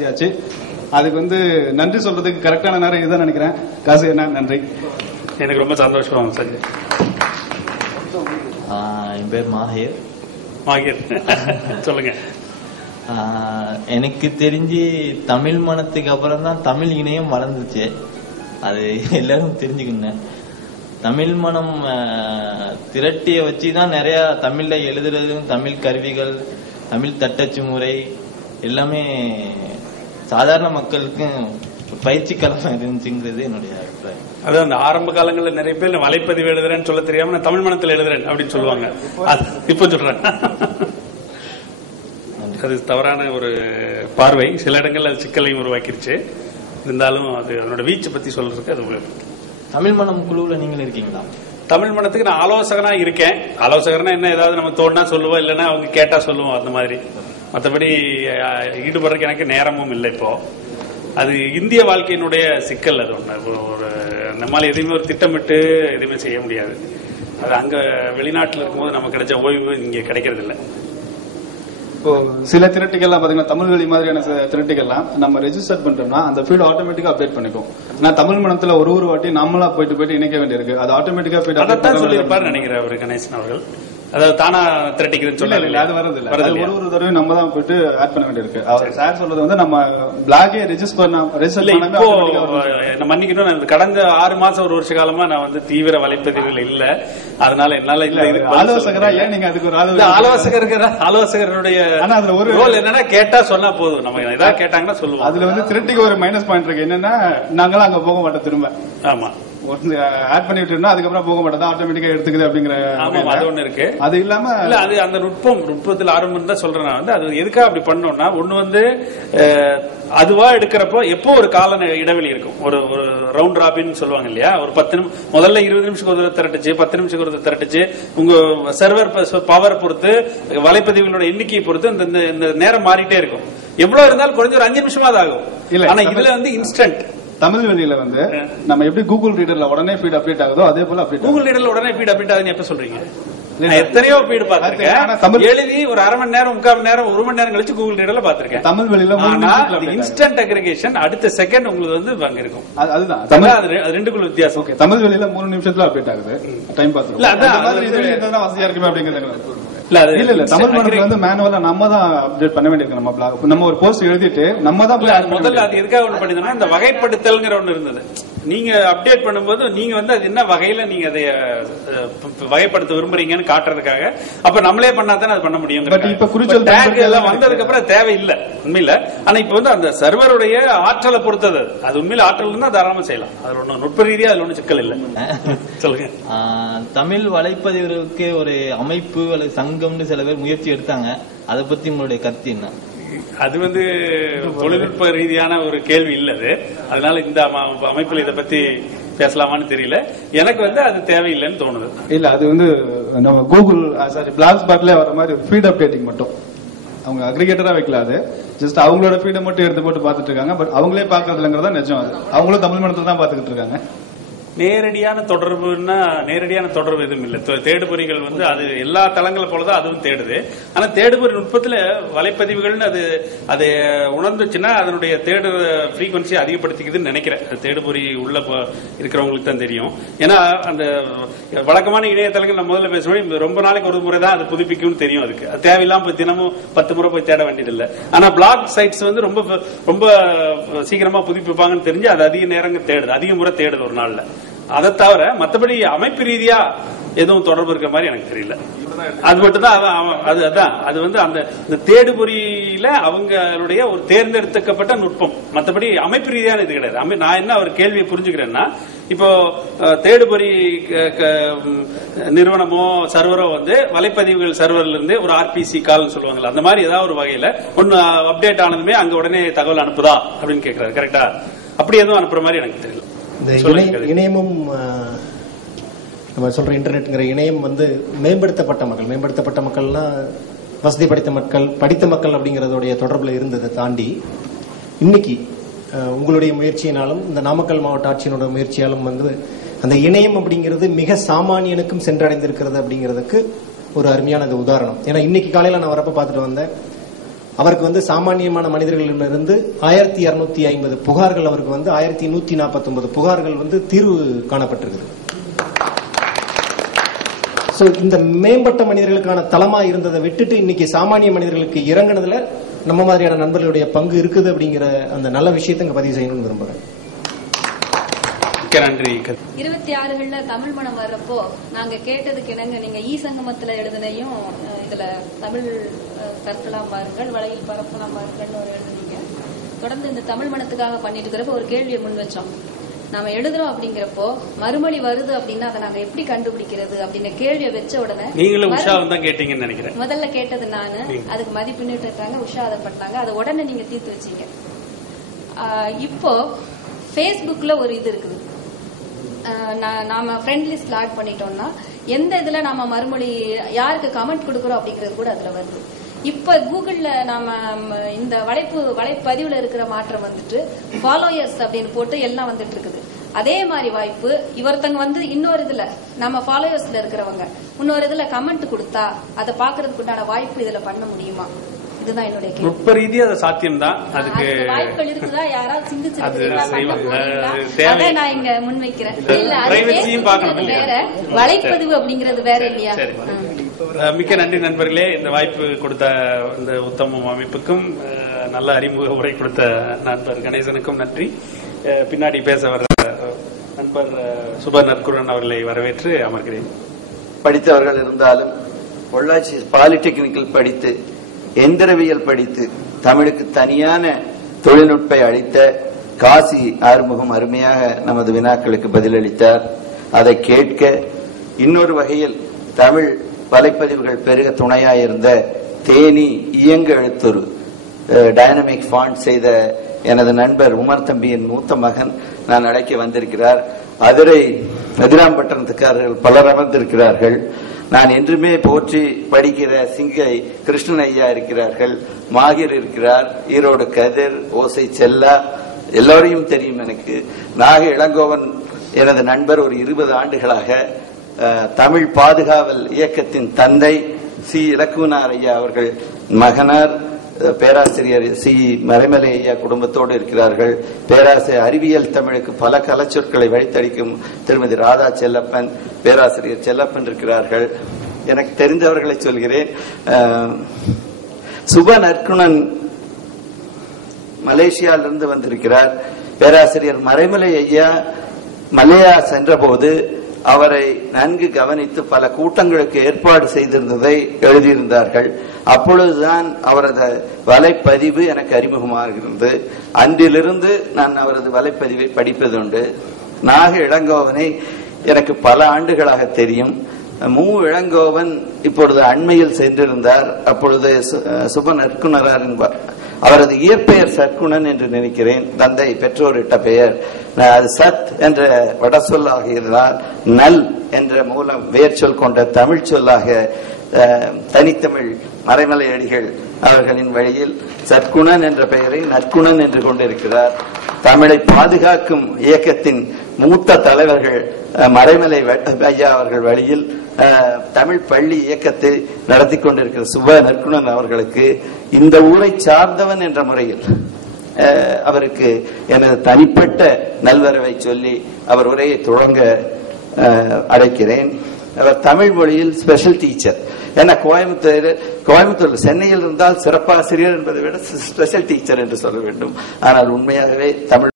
ஆச்சு. அதுக்கு நன்றி சொல்றதுக்கு கரெக்டான நேரம் இதுதான் நினைக்கிறேன். காசு என்ன நன்றி. எனக்கு ரொம்ப சந்தோஷம் சார். என் பேர் மாஹிர். சொல்லுங்க. எனக்கு தெரிஞ்சு தமிழ் மனத்துக்கு அப்புறம் தான் தமிழ் இணையம் வளர்ந்துச்சு. அது எல்லாரும் தெரிஞ்சுக்கணும். தமிழ் மனம் திரட்டிய வச்சுதான் நிறைய தமிழ்ல எழுதுறதும், தமிழ் கருவிகள், தமிழ் தட்டச்சு முறை எல்லாமே சாதாரண மக்களுக்கு பயிற்சி களமா இருந்துச்சுங்கிறது என்னுடைய அபிப்பிராயம். அதான் அந்த ஆரம்ப காலங்களில் நிறைய பேர் வலைப்பதிவு எழுதுறேன்னு சொல்ல தெரியாம நான் தமிழ் மனத்தில் எழுதுறேன் அப்படின்னு சொல்லுவாங்க. இப்ப சொல்றேன் அது தவறான ஒரு பார்வை. சில இடங்கள்ல அது சிக்கலையும் உருவாக்கிருச்சு. இருந்தாலும் அது அதனோட வீச்சை பத்தி சொல்றதுக்கு அது தமிழ் மனம் குழுவுல நீங்களும் இருக்கீங்களா? தமிழ் மனத்துக்கு நான் ஆலோசகனா இருக்கேன். ஆலோசகர்னா என்ன, ஏதாவது நம்ம தோணுனா சொல்லுவோம், இல்லைன்னா அவங்க கேட்டா சொல்லுவோம், அந்த மாதிரி. மற்றபடி ஈடுபடுறதுக்கு எனக்கு நேரமும் இல்லை. இப்போ அது இந்திய வாழ்க்கையினுடைய சிக்கல். அது ஒன்று, ஒரு நம்மளால எதுவுமே ஒரு திட்டமிட்டு எதுவுமே செய்ய முடியாது. அது அங்க வெளிநாட்டில் இருக்கும்போது நமக்கு கிடைச்ச ஓய்வு இங்க கிடைக்கிறது இல்லை. இப்போ சில திரட்டிகள்லாம் பாத்தீங்கன்னா தமிழ் வழி மாதிரியான திரட்டிகள்லாம் நம்ம ரெஜிஸ்டர் பண்றோம்னா அந்த ஃபீல்டு ஆட்டோமேட்டிக்கா அப்டேட் பண்ணிக்கும். நான் தமிழ் மனத்துல ஒரு வாட்டி நம்மளா போயிட்டு இணைக்க வேண்டியிருக்கு. அது ஆட்டோமேட்டிக்கா அதான் சொல்லியிருப்பாரு நினைக்கிறேன் அவர் கணேசன் அவர்கள். அதாவது தானா திரட்டிக்கிறதுன்னு சொல்லல, அது வரது இல்ல. ஒரு தடவை நம்ம தான் போயிட்டு ஆட் பண்ண வேண்டியிருக்கு. அவர் சார் சொல்றது நம்ம பிளாகே ரெஜிஸ்டர் இப்போ மன்னிக்கணும், கடந்த 6 மாசம் ஒரு வருஷ காலமா நான் தீவிர வலைப்பதிவுகள் இல்ல. அதனால என்னால இல்ல. ஆலோசகரா ஏன் நீங்க அதுக்கு ஒரு ஆலோசகருடைய ரோல் என்னன்னா கேட்டா சொன்னா போதும். நம்ம ஏதாவது கேட்டாங்கன்னா சொல்லுவோம். அதுல திரட்டிக்கு ஒரு மைனஸ் பாயிண்ட் இருக்கு. என்னன்னா நாங்களும் அங்க போக மாட்டோம் திரும்ப. ஆமா, ஆட் பண்ணி விட்டுனா அதுக்கப்புறம் போக மாட்டேன், ஆட்டோமேட்டிக்கா எடுத்துக்குது அப்படிங்கிற அது ஒண்ணு இருக்கு. அது இல்லாம இல்ல, அது அந்த நுட்பத்தில் ஆரம்பம் தான் சொல்றேன் நான். அது எதுக்காக அப்படி பண்ணோம்னா, ஒண்ணு அதுவா எடுக்கிறப்போ எப்போ ஒரு கால இடைவெளி இருக்கும். ஒரு ரவுண்ட் ராபின் சொல்லுவாங்க இல்லையா. ஒரு 10 நிமிஷம், முதல்ல 20 நிமிஷத்துக்கு ஒரு திரட்டுச்சு, 10 நிமிஷத்துக்கு ஒரு திரட்டுச்சு. உங்க சர்வர் பவர் பொறுத்து, வலைப்பதிவுகளோட எண்ணிக்கையை பொறுத்து இந்த நேரம் மாறிட்டே இருக்கும். எவ்வளவு இருந்தாலும் குறைஞ்ச ஒரு 5 நிமிஷமா தான் ஆகும். ஆனா இதுல இன்ஸ்டன்ட் தமிழ் வழியில நம்ம எப்படி கூகுள் ரீடர்ல உடனே ஃபீட் அப்டேட் ஆகுதோ அதே போல கூகுள் ரீடர்ல உடனே ஃபீட் அப்டேட் ஆகுதுன்னு எப்ப சொல்றீங்க? எத்தனையோ ஃபீட் பாத்திருக்கேன். எழுதி ஒரு அரை மணி நேரம், 3/4 மணி நேரம், 1 மணி நேரம் கழிச்சு கூகுள் ரீடர்ல பாத்திருக்கேன். தமிழ் வழியில இன்ஸ்டன்ட் அக்ரிகேஷன் அடுத்த செகண்ட் உங்களுக்கு அங்க இருக்கும். அதுதான் அது ரெண்டுக்குள்ள வித்தியாசம். தமிழ் வழியில 3 நிமிஷத்துல அப்டேட் ஆகுது. டைம் பாஸ் இல்ல, அதான் வசதியா இருக்குமே அப்படிங்கிறது. இல்ல தமிழ் மனத்துல மேனுவலா நம்ம தான் அப்டேட் பண்ண வேண்டியிருக்கு. நம்ம ஒரு போஸ்ட் எழுதிட்டு நம்ம தான் முதல்ல அது எதுக்காக ஒண்ணு பண்ணிருந்தோம்னா, இந்த வகைப்படுத்தல்ங்கிற ஒண்ணு இருந்தது. நீங்க அப்டேட் பண்ணும்போது நீங்க அது என்ன வகையில நீங்க அதை வகைப்படுத்த விரும்புறீங்கன்னு காட்டுறதுக்காக. அப்ப நம்மளே பண்ணாதானே அது பண்ண முடியும். இப்ப குறிச்சொல் டேக் எல்லாம் வந்ததுக்கு அப்புறம் தேவையில்லை உண்மையில. ஆனா இப்ப அந்த சர்வருடைய ஆற்றலை பொறுத்தது. அது உண்மையில ஆற்றல் இருந்தா தாராளமா செய்யலாம். அது ஒன்னும் நுட்ப ரீதியா அதுல ஒன்னும் சிக்கல் இல்லை. சொல்லுங்க. தமிழ் வலைப்பதிவுக்கு ஒரு அமைப்பு அல்லது சங்கம்னு சில பேர் முயற்சி எடுத்தாங்க. அதை பத்தி உங்களுடைய கருத்து என்ன? அது தொழில்நுட்ப ரீதியான ஒரு கேள்வி இல்ல அது. அதனால இந்த அமைப்பில் இதை பத்தி பேசலாமான்னு தெரியல. எனக்கு அது தேவையில்லைன்னு தோணுது. இல்ல, அது நம்ம கூகுள் பிளாக் ஸ்பாட்ல வர மாதிரி ஃபீட் அப்டேட்டிங் மட்டும் அவங்க அக்ரிகேட்டரா வைக்கல. அது ஜஸ்ட் அவங்களோட ஃபீடை மட்டும் எடுத்து போட்டு பாத்துட்டு இருக்காங்க. பட் அவங்களே பாக்குறதுலங்கிறதா நிஜம். அது அவங்களும் தமிழ் மனத்துல தான் பாத்துக்கிட்டு இருக்காங்க. நேரடியான தொடர்பு எதுவும் இல்லை. தேடுபொறிகள் அது எல்லா தளங்களை போலதான் அதுவும் தேடுது. ஆனா தேடுபொறி நுட்பத்துல வலைப்பதிவுகள்னு அது உணர்ந்துச்சுன்னா அதனுடைய தேடு ஃப்ரீக்வன்சி அதிகப்படுத்திக்குதுன்னு நினைக்கிறேன். தேடுபொறி உள்ள இருக்கிறவங்களுக்கு தான் தெரியும். ஏன்னா அந்த வழக்கமான இணையதளங்கள் நம்ம முதல்ல பேசுவோம், ரொம்ப நாளைக்கு ஒரு முறை தான் அது புதுப்பிக்கும்னு தெரியும். அதுக்கு அது தேவையில்லாம தினமும் 10 முறை போய் தேட வேண்டியதில்லை. ஆனா பிளாக் சைட்ஸ் ரொம்ப ரொம்ப சீக்கிரமா புதுப்பிப்பாங்கன்னு தெரிஞ்சு அது அதிக நேரம் தேடுது, அதிக முறை தேடுது ஒரு நாள்ல. அதை தவிர மற்றபடி அமைப்பு ரீதியா எதுவும் தொடர்பு இருக்கிற மாதிரி எனக்கு தெரியல. அது மட்டும் தான். அது அந்த தேடுபொறியில அவங்களுடைய ஒரு தேர்ந்தெடுக்கப்பட்ட நுட்பம். மற்றபடி அமைப்பு ரீதியான இது கிடையாது. நான் என்ன ஒரு கேள்வியை புரிஞ்சுக்கிறேன்னா, இப்போ தேடுபொறி நிறுவனமோ சர்வரோ வலைப்பதிவுகள் சர்வர்ல இருந்து ஒரு RPC கால்னு சொல்லுவாங்கல்ல, அந்த மாதிரி ஏதாவது ஒரு வகையில ஒன்னு அப்டேட் ஆனதுமே அங்க உடனே தகவல் அனுப்புதா அப்படின்னு கேட்கிறாரு. கரெக்டா? அப்படி எதுவும் அனுப்புற மாதிரி எனக்கு தெரியல. இந்த இணையமும் நம்ம சொல்ற இன்டர்நெட்ங்கிற இணையம் மேம்படுத்தப்பட்ட மக்கள்னா வசதி படைத்த மக்கள், படித்த மக்கள் அப்படிங்கறதோடைய தொடர்புல இருந்ததை தாண்டி இன்னைக்கு உங்களுடைய முயற்சியினாலும் இந்த நாமக்கல் மாவட்ட ஆட்சியினோட முயற்சியாலும் அந்த இணையம் அப்படிங்கிறது மிக சாமானியனுக்கும் சென்றடைந்திருக்கிறது அப்படிங்கிறதுக்கு ஒரு அருமையான அந்த உதாரணம். ஏன்னா இன்னைக்கு காலையில நான் வரப்ப பார்த்துட்டு வந்தேன், அவருக்கு வந்து சாமானியமான மனிதர்களிடமிருந்து 1250 புகார்கள், அவருக்கு வந்து 1149 புகார்கள் வந்து தீர்வு காணப்பட்டிருக்குது. சோ இந்த மேம்பட்ட மனிதர்களுக்கான தளமா இருந்ததை விட்டுட்டு இன்னைக்கு சாமானிய மனிதர்களுக்கு இறங்குனதுல நம்ம மாதிரியான நண்பர்களுடைய பங்கு இருக்குது அப்படிங்கிற அந்த நல்ல விஷயத்தை இங்க பதிவு செய்யணும்னு விரும்புறேன். நன்றி. 26 தமிழ் மனம் வர்றப்போ நாங்க கேட்டதுக்கு இணங்க நீங்க சங்கமத்துல எழுதினையும் இதுல தமிழ் கற்கலாம் பாருங்கள், வலையில் பரப்பலாம் பாருங்கள்னு ஒரு எழுதுனீங்க. தொடர்ந்து இந்த தமிழ் மனத்துக்காக பண்ணிட்டு இருக்கிறப்ப ஒரு கேள்வியை முன் வச்சோம். நாம எழுதுறோம் அப்படிங்கிறப்போ மறுமொழி வருது அப்படின்னா அதை நாங்க எப்படி கண்டுபிடிக்கிறது அப்படிங்கிற கேள்வியை வச்ச உடனே நீங்களும் உஷாவும் தான் கேட்டீங்கன்னு நினைக்கிறேன். முதல்ல கேட்டது நானு, அதுக்கு மதிப்பெண்ணிட்டு இருக்காங்க, உஷாதப்பட்டாங்க, அதை உடனே நீங்க தீர்த்து வச்சீங்க. இப்போ Facebookல ஒரு இது இருக்குது, நாம ஃப்ரெண்ட் லிஸ்ட் ஆட் பண்ணிட்டோம்னா எந்த இதுல நாம மறுமொழி யாருக்கு கமெண்ட் கொடுக்கறோம் அப்படிங்கிறது கூட அதுல வருது. இப்ப கூகுள்ல நாம இந்த வலைப்பதிவுல இருக்கிற மாற்றம் வந்துட்டு ஃபாலோயர்ஸ் அப்படின்னு போட்டு எல்லாம் வந்துட்டு இருக்குது. அதே மாதிரி வாய்ப்பு இவர்த்தங்க வந்து இன்னொரு இதுல நம்ம ஃபாலோயர்ஸ்ல இருக்கிறவங்க இன்னொரு இதுல கமெண்ட் கொடுத்தா அதை பாக்குறதுக்கு உண்டான வாய்ப்பு இதுல பண்ண முடியுமா? இதுதான் என்னுடைய கேள்வி. நுட்ப ரீதியா அது சாத்தியம்தான். அதுக்கு வாய்ப்புகள் இருக்குதா? யாராவது சிந்திச்சு நான் இங்க முன்வைக்கிறேன். வேற வலைப்பதிவு அப்படிங்கிறது வேற இல்லையா? மிக்க நன்றி நண்பர்களே. இந்த வாய்ப்பு கொடுத்த இந்த உத்தமம் அமைப்புக்கும் நல்ல அறிமுக உரை கொடுத்த நண்பர் கணேசனுக்கும் நன்றி. பின்னாடி பேச வர்ற நண்பர் சுப நற்குரன் அவர்களை வரவேற்று அமர்கிறேன். படித்தவர்கள் இருந்தாலும் பொள்ளாச்சி பாலிடெக்னிக்கல் படித்து எந்திரவியல் படித்து தமிழுக்கு தனியான தொழில்நுட்பை அளித்த காசி ஆறுமுகம் அருமையாக நமது வினாக்களுக்கு பதிலளித்தார். அதை கேட்க இன்னொரு வகையில் தமிழ் வலைப்பதிவுகள் பெருக துணையாயிருந்த தேனி இயங்கு எழுத்துரு டைனமிக் ஃபாண்ட் செய்த எனது நண்பர் உமர் தம்பியின் மூத்த மகன் நான் அழைக்க வந்திருக்கிறார். அதிரை அதிராம்பட்டினத்துக்காரர்கள் பலர் அமர்ந்திருக்கிறார்கள். நான் என்றுமே போற்றி படிக்கிற சிங்கை கிருஷ்ணன் ஐயா இருக்கிறார்கள், மாகிர் இருக்கிறார், ஈரோடு கதிர், ஓசை செல்லா, எல்லோரையும் தெரியும் எனக்கு. நாக இளங்கோவன் எனது நண்பர், ஒரு 20 ஆண்டுகளாக தமிழ் பாதுகாவல் இயக்கத்தின் தந்தை சி இலக்குவனார் ஐயா அவர்கள் மகனார், பேராசிரியர் சி மறைமலை ஐயா குடும்பத்தோடு இருக்கிறார்கள். பேராசிரியர் அறிவியல் தமிழுக்கு பல கலைச்சொற்களை வழித்தடிக்கும் திருமதி ராதா செல்லப்பன், பேராசிரியர் செல்லப்பன் இருக்கிறார்கள். எனக்கு தெரிந்தவர்களை சொல்கிறேன். சுப நற்குணன் மலேசியாவிலிருந்து வந்திருக்கிறார். பேராசிரியர் மறைமலை ஐயா மலேயா சென்ற போது அவரை நன்கு கவனித்து பல கூட்டங்களுக்கு ஏற்பாடு செய்திருந்ததை எழுதியிருந்தார்கள். அப்பொழுதுதான் அவரது வலைப்பதிவு எனக்கு அறிமுகமாகிறது. அன்றிலிருந்து நான் அவரது வலைப்பதிவை படிப்பதுண்டு. நாக இளங்கோவனை எனக்கு பல ஆண்டுகளாக தெரியும். இளங்கோவன் இப்பொழுது அண்மையில் சென்றிருந்தார். அப்பொழுது சுப நற்குணராரின் அவரது இயற்பெயர் சற்குணன் என்று நினைக்கிறேன், தந்தை பெற்றோரிட்ட பெயர். அது சத் என்ற வட சொல்லாக இருந்தால் நல் என்ற மூலம் வேர் சொல் கொண்ட தமிழ் சொல்லாக தனித்தமிழ் மறைமலை அடிகள் அவர்களின் வழியில் சற்குணன் என்ற பெயரை நற்குணன் என்று கொண்டிருக்கிறார். தமிழை பாதுகாக்கும் இயக்கத்தின் மூத்த தலைவர்கள் மறைமலை ஐயா அவர்கள் வழியில் தமிழ் பள்ளி இயக்கத்தை நடத்தி கொண்டிருக்கிற சுப நற்குணன் அவர்களுக்கு இந்த ஊரை சார்ந்தவன் என்ற முறையில் அவருக்கு எனது தனிப்பட்ட நல்வரவை சொல்லி அவர் உரையை தொடங்க அழைக்கிறேன். அவர் தமிழ் மொழியில் ஸ்பெஷல் டீச்சர். ஏன்னா கோயம்புத்தூர் சென்னையில் இருந்தால் சிறப்பாசிரியர் என்பதை விட ஸ்பெஷல் டீச்சர் என்று சொல்ல வேண்டும். ஆனால் உண்மையாகவே தமிழ்